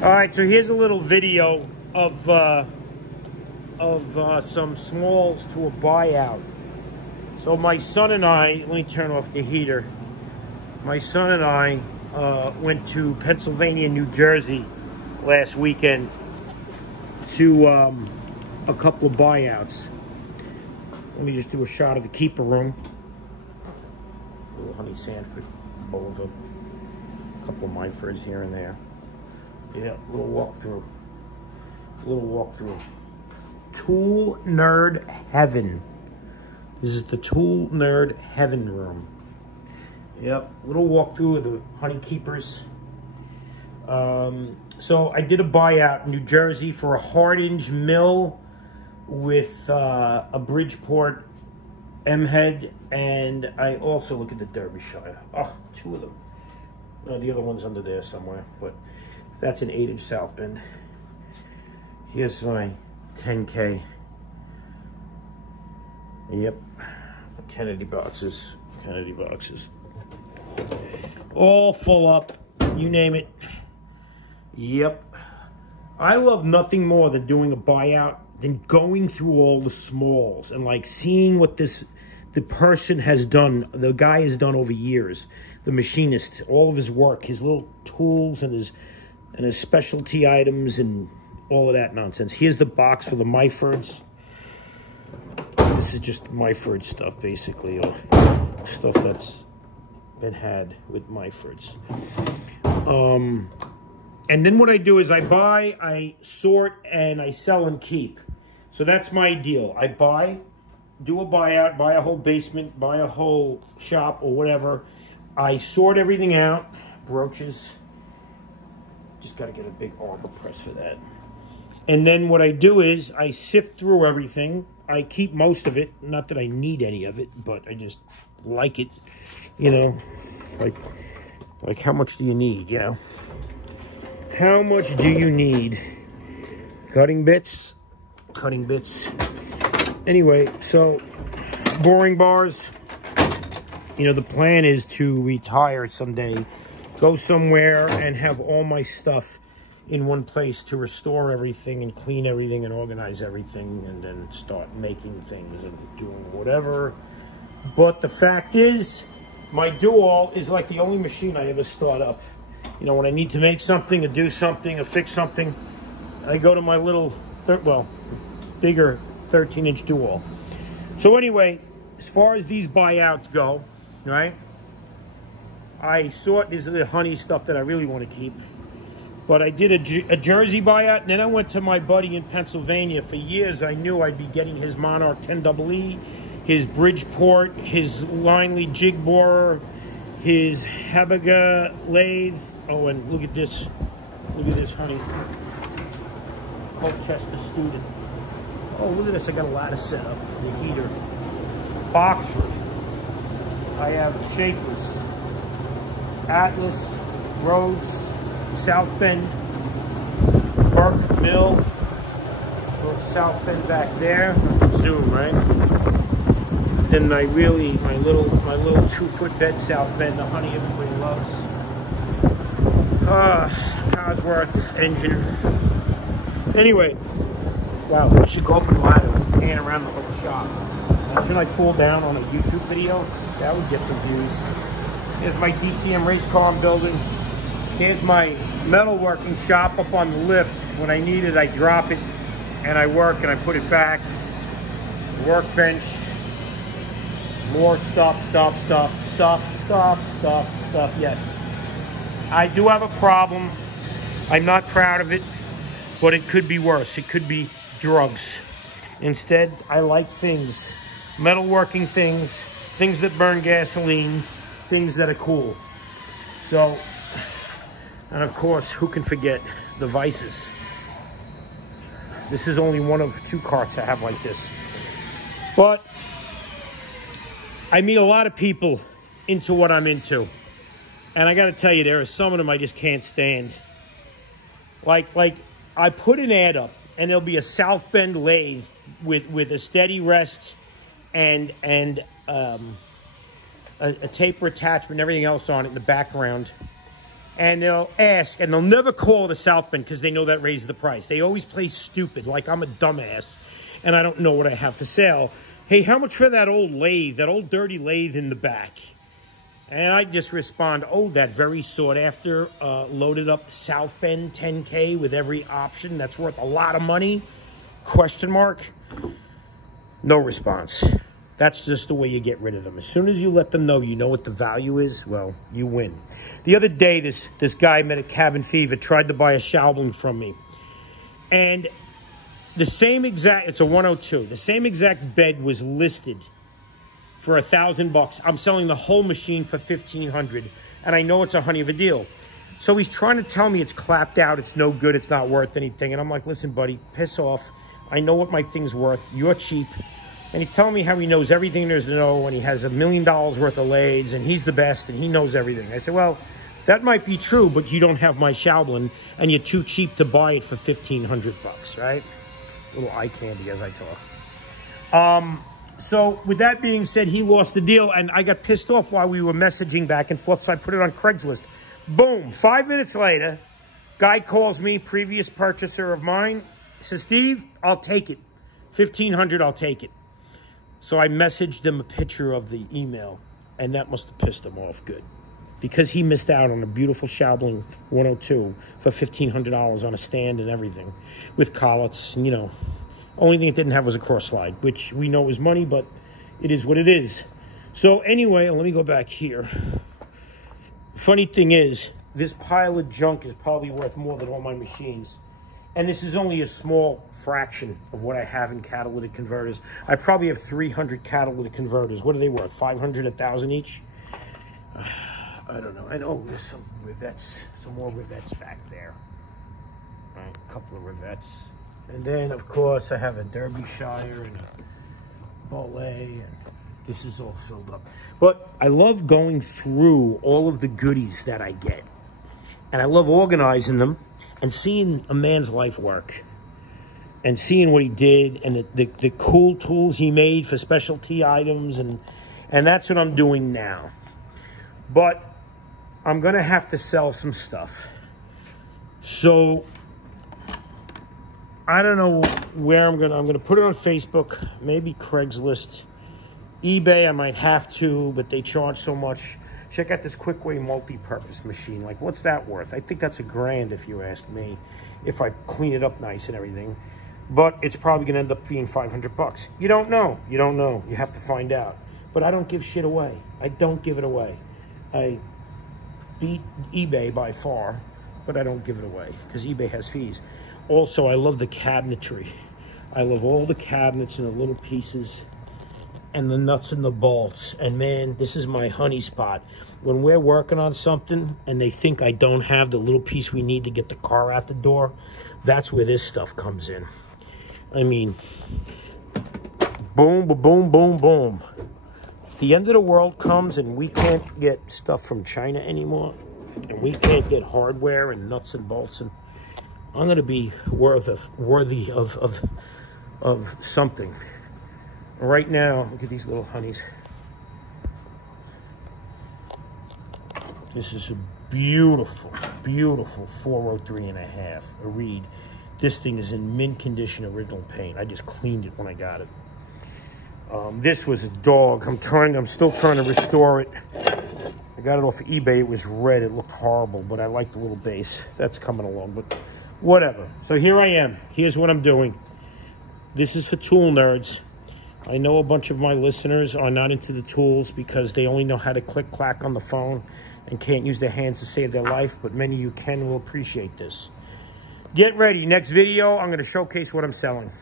All right, so here's a little video of some smalls to a buyout. So my son and I, let me turn off the heater. My son and I went to Pennsylvania, New Jersey last weekend to a couple of buyouts. Let me just do a shot of the keeper room. Little Honey Sanford, Bova, a couple of Myfords here and there. Yeah, little walkthrough. Tool Nerd Heaven. This is the Tool Nerd Heaven room. Yep, little walkthrough of the Honey Keepers. So I did a buyout in New Jersey for a Hardinge mill with a Bridgeport M-head, and I also look at the Derbyshire. Oh, two of them. The other one's under there somewhere, but that's an 8-inch South Bend. Here's my 10K. Yep, Kennedy boxes. All full up, you name it. Yep. I love nothing more than doing a buyout than going through all the smalls and like seeing what the person has done, the guy has done over years, the machinist, all of his work, his little tools and his specialty items and all of that nonsense. Here's the box for the Myfords. This is just Myford stuff, basically, stuff that's been had with Myfords. And then what I do is I buy, I sort, and I sell and keep. So that's my deal. I buy, do a buyout, buy a whole basement, buy a whole shop or whatever. I sort everything out, brooches. Just got to get a big arbor press for that. And then what I do is I sift through everything. I keep most of it. Not that I need any of it, but I just like it. You know, like how much do you need, you know? How much do you need? Cutting bits. Anyway, so boring bars. You know, the plan is to retire someday, go somewhere and have all my stuff in one place to restore everything and clean everything and organize everything and then start making things and doing whatever. But the fact is, my do-all is like the only machine I ever start up. You know, when I need to make something or do something or fix something, I go to my little, bigger 13-inch do-all. So anyway, as far as these buyouts go, right, I sort, this is the Honey stuff that I really want to keep. But I did a Jersey buyout, and then I went to my buddy in Pennsylvania. For years, I knew I'd be getting his Monarch 10EE, his Bridgeport, his Linley jig borer, his Habiga lathe. Oh, and look at this. Look at this, Honey. Colchester Student. Oh, look at this. I got a ladder set up for the heater. Boxford. I have Shapers, Atlas, Rhodes, South Bend, Burke Mill, little South Bend back there. Zoom, right? Then my little 2-foot bed South Bend, the Honey everybody loves. Cosworth engine. Anyway, wow, I should go up and ladder and pan around the whole shop. Imagine I pull down on a YouTube video, that would get some views. Here's my DTM race car I'm building. Here's my metalworking shop up on the lift. When I need it, I drop it and I work and I put it back. Workbench. More stuff. Yes. I do have a problem. I'm not proud of it, but it could be worse. It could be drugs. Instead, I like things. Metalworking things. Things that burn gasoline. Things that are cool. So, and of course, who can forget the vices? This is only one of 2 carts I have like this. But I meet a lot of people into what I'm into. And I got to tell you, there are some of them I just can't stand. Like I put an ad up, and there'll be a South Bend lathe with a steady rest and a taper attachment and everything else on it in the background. and they'll ask, and they'll never call the South Bend because they know that raises the price. They always play stupid, like I'm a dumbass, and I don't know what I have for sale. Hey, how much for that old lathe, that old dirty lathe in the back? And I just respond, oh, that very sought-after, loaded up South Bend 10K with every option. That's worth a lot of money? Question mark? No response. That's just the way you get rid of them. As soon as you let them know you know what the value is, well, you win. The other day, this guy met at Cabin Fever, tried to buy a Schaublin from me. And the same exact, it's a 102, the same exact bed was listed for $1,000. I'm selling the whole machine for $1,500, and I know it's a honey of a deal. So he's trying to tell me it's clapped out, it's no good, it's not worth anything. And I'm like, listen, buddy, piss off. I know what my thing's worth. You're cheap. And he's telling me how he knows everything there's to know, and he has $1 million worth of lathes, and he's the best, and he knows everything. I said, well, that might be true, but you don't have my Schaublin, and you're too cheap to buy it for $1,500, right? A little eye candy as I talk. So with that being said, he lost the deal, and I got pissed off while we were messaging back and forth, so I put it on Craigslist. Boom, 5 minutes later, guy calls me, previous purchaser of mine, says, Steve, I'll take it. $1,500, I'll take it. So I messaged him a picture of the email, and that must have pissed him off good. Because he missed out on a beautiful Schaublin 102 for $1,500 on a stand and everything. With collets, you know. Only thing it didn't have was a cross slide, which we know is money, but it is what it is. So anyway, let me go back here. Funny thing is, this pile of junk is probably worth more than all my machines. And this is only a small fraction of what I have in catalytic converters. I probably have 300 catalytic converters. What are they worth? 500, 1,000 each? I don't know. And oh, there's some rivets, some more rivets back there. Right, a couple of rivets. And then, of course, I have a Derbyshire and a Bollet, and this is all filled up. But I love going through all of the goodies that I get. And I love organizing them and seeing a man's life work. And seeing what he did and the cool tools he made for specialty items. And that's what I'm doing now. But I'm going to have to sell some stuff. So I don't know where I'm going to put it on Facebook, maybe Craigslist, eBay. I might have to, but they charge so much. Check out this Quickway multi-purpose machine. Like, what's that worth? I think that's $1,000 if you ask me, if I clean it up nice and everything. But it's probably going to end up being $500. You don't know. You don't know. You have to find out. But I don't give shit away. I don't give it away. I beat eBay by far, but I don't give it away because eBay has fees. Also, I love the cabinetry. I love all the cabinets and the little pieces and the nuts and the bolts. And man, this is my honey spot. When we're working on something and they think I don't have the little piece we need to get the car out the door, that's where this stuff comes in. I mean, boom, boom, boom, boom. The end of the world comes and we can't get stuff from China anymore, and we can't get hardware and nuts and bolts, and I'm going to be worthy of something. Right now, look at these little honeys. This is a beautiful, beautiful 403.5, a Reed. This thing is in mint condition, original paint. I just cleaned it when I got it. This was a dog. I'm still trying to restore it. I got it off of eBay. It was red. It looked horrible, but I like the little base. That's coming along, but whatever. So here I am. Here's what I'm doing. This is for tool nerds. I know a bunch of my listeners are not into the tools because they only know how to click-clack on the phone and can't use their hands to save their life, but many of you can will appreciate this. Get ready. Next video, I'm going to showcase what I'm selling.